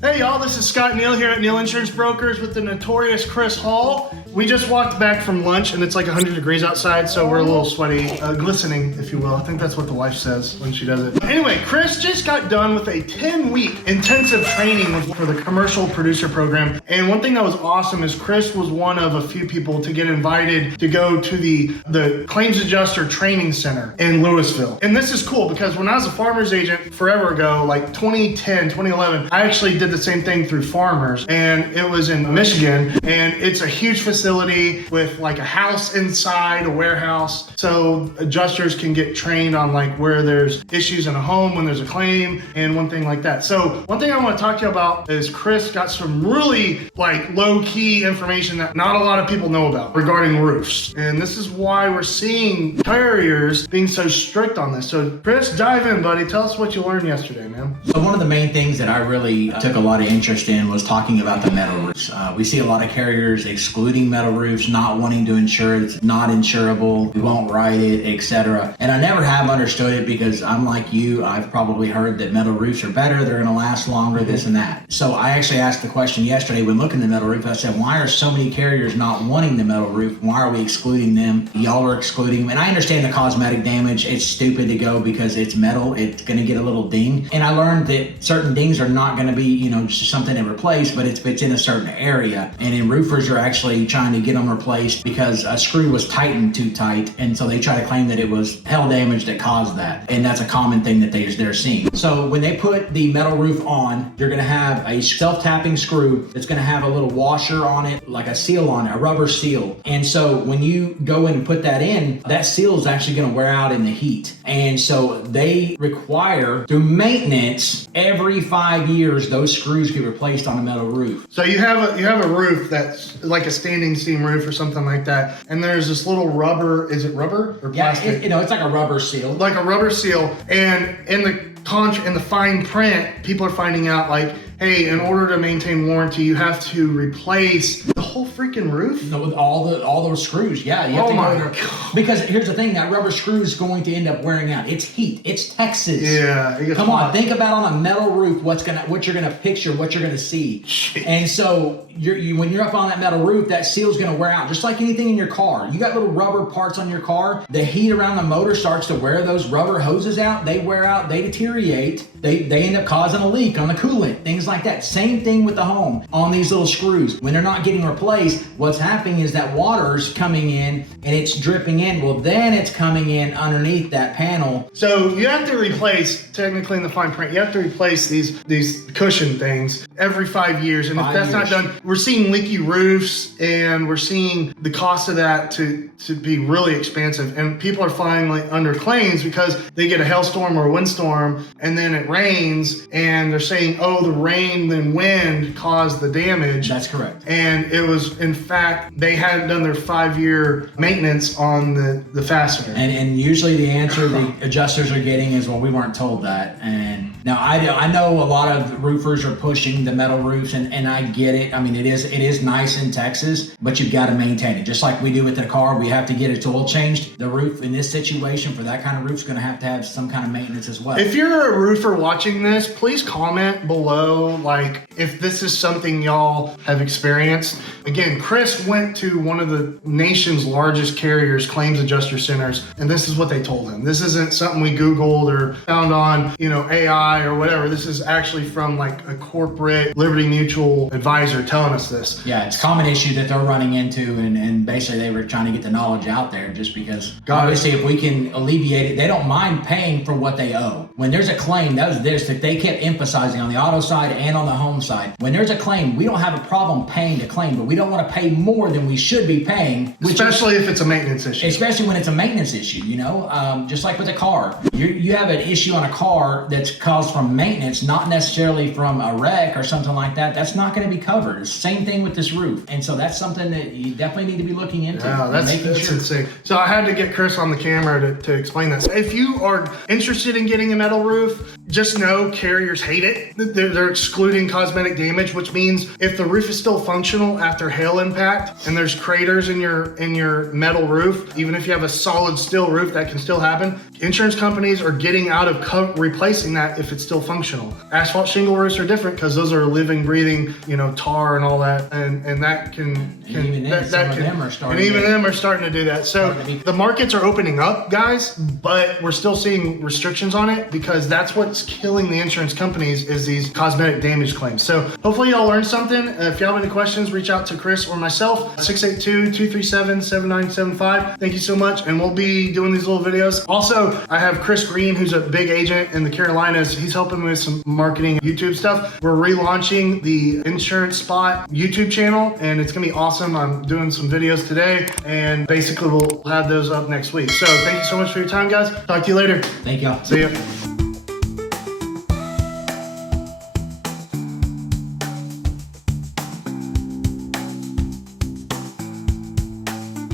Hey y'all, this is Scott Neal here at Neal Insurance Brokers with the notorious Chris Hall. We just walked back from lunch and it's like 100 degrees outside, so we're a little sweaty, glistening, if you will. I think that's what the wife says when she does it. Anyway, Chris just got done with a 10-week intensive training for the commercial producer program. And one thing that was awesome is Chris was one of a few people to get invited to go to the Claims Adjuster Training Center in Louisville. And this is cool because when I was a farmer's agent forever ago, like 2010, 2011, I actually did the same thing through Farmers, and it was in Michigan, and it's a huge facility with like a house inside, a warehouse, so adjusters can get trained on like where there's issues in a home, when there's a claim, and one thing like that. So one thing I want to talk to you about is Chris got some really like low-key information that not a lot of people know about regarding roofs, and this is why we're seeing carriers being so strict on this. So Chris, dive in, buddy. Tell us what you learned yesterday, man. So one of the main things that I really took a lot of interest in was talking about the metal roofs. We see a lot of carriers excluding metal roofs, not wanting to insure it. It's not insurable. We won't write it, etc. And I never have understood it because I'm like you. I've probably heard that metal roofs are better. They're going to last longer, this and that. So I actually asked the question yesterday when looking at the metal roof. I said, why are so many carriers not wanting the metal roof? Why are we excluding them? Y'all are excluding them. And I understand the cosmetic damage. It's stupid to go because it's metal. It's going to get a little ding. And I learned that certain dings are not going to be, just something to replace, but it's in a certain area. And then roofers are actually trying to get them replaced because a screw was tightened too tight. And so they try to claim that it was hail damage that caused that. And that's a common thing that they're seeing. So when they put the metal roof on, you're going to have a self-tapping screw that's going to have a little washer on it, like a seal on it, a rubber seal. And so when you go in and put that in, that seal is actually going to wear out in the heat. And so they require, through maintenance, every 5 years, those screws get replaced on a metal roof. So you have a roof that's like a standing seam roof or something like that, and there's this little rubber. Is it rubber or plastic? Yeah, it's like a rubber seal. Like a rubber seal, and in the fine print, people are finding out like, hey, in order to maintain warranty, you have to replace the whole freaking roof? No, with all those screws, yeah. You have Oh to my go God. Because here's the thing, that rubber screw is going to end up wearing out. It's heat. It's Texas. Yeah. it gets Come hot. on, think about on a metal roof what you're gonna picture, what you're gonna see. Shit. And so when you're up on that metal roof, that seal's gonna wear out, just like anything in your car. You got little rubber parts on your car. The heat around the motor starts to wear those rubber hoses out. They wear out. They deteriorate. They end up causing a leak on the coolant. Things like that. Same thing with the home on these little screws. When they're not getting replaced, what's happening is that water's coming in and it's dripping in. Well, then it's coming in underneath that panel. So you have to replace, technically in the fine print, you have to replace these cushion things every 5 years. And if that's not done, we're seeing leaky roofs, and we're seeing the cost of that to be really expensive. And people are flying like under claims because they get a hailstorm or a windstorm, and then it rains, and they're saying, oh, the rain and wind caused the damage. That's correct. And it was, in fact, they hadn't done their 5-year maintenance on the fastener. And usually the answer the adjusters are getting is, well, we weren't told that. And now I know a lot of roofers are pushing the metal roofs, and I get it. I mean, it is nice in Texas, but you've got to maintain it. Just like we do with the car, we have to get its oil changed. The roof in this situation for that kind of roof is going to have some kind of maintenance as well. If you're a roofer watching this, please comment below, like, if this is something y'all have experienced. Again, Chris went to one of the nation's largest carriers, claims adjuster centers, and this is what they told him. This isn't something we Googled or found on, AI or whatever. This is actually from like a corporate Liberty Mutual advisor telling us this. Yeah, it's a common issue that they're running into, and basically they were trying to get the knowledge out there just because obviously if we can alleviate it, they don't mind paying for what they owe. When there's a claim, that they kept emphasizing on the auto side and on the home side. When there's a claim, we don't have a problem paying the claim, but we don't want to pay more than we should be paying. Especially if it's a maintenance issue. Especially when it's a maintenance issue, just like with a car. You have an issue on a car that's caused from maintenance, not necessarily from a wreck or something like that. That's not going to be covered. Same thing with this roof. And so that's something that you definitely need to be looking into. Yeah, that's insane. So I had to get Chris on the camera to explain that. So if you are interested in getting a metal roof, just know carriers hate it. They're excluding cosmetic damage, which means if the roof is still functional after hail hail impact and there's craters in your metal roof, even if you have a solid steel roof, that can still happen. Insurance companies are getting out of replacing that if it's still functional. Asphalt shingle roofs are different because those are living, breathing, tar and all that, and that can even then, some of them are starting. And even to- them are starting to do that. So the markets are opening up, guys, but we're still seeing restrictions on it because that's what's killing the insurance companies is these cosmetic damage claims. So hopefully y'all learned something. If y'all have any questions, reach out to Chris or myself, 682-237-7975. Thank you so much. And we'll be doing these little videos. Also, I have Chris Green, who's a big agent in the Carolinas. He's helping me with some marketing YouTube stuff. We're relaunching the Insurance Spot YouTube channel, and it's gonna be awesome. I'm doing some videos today, and basically we'll have those up next week. So thank you so much for your time, guys. Talk to you later. Thank y'all. See ya.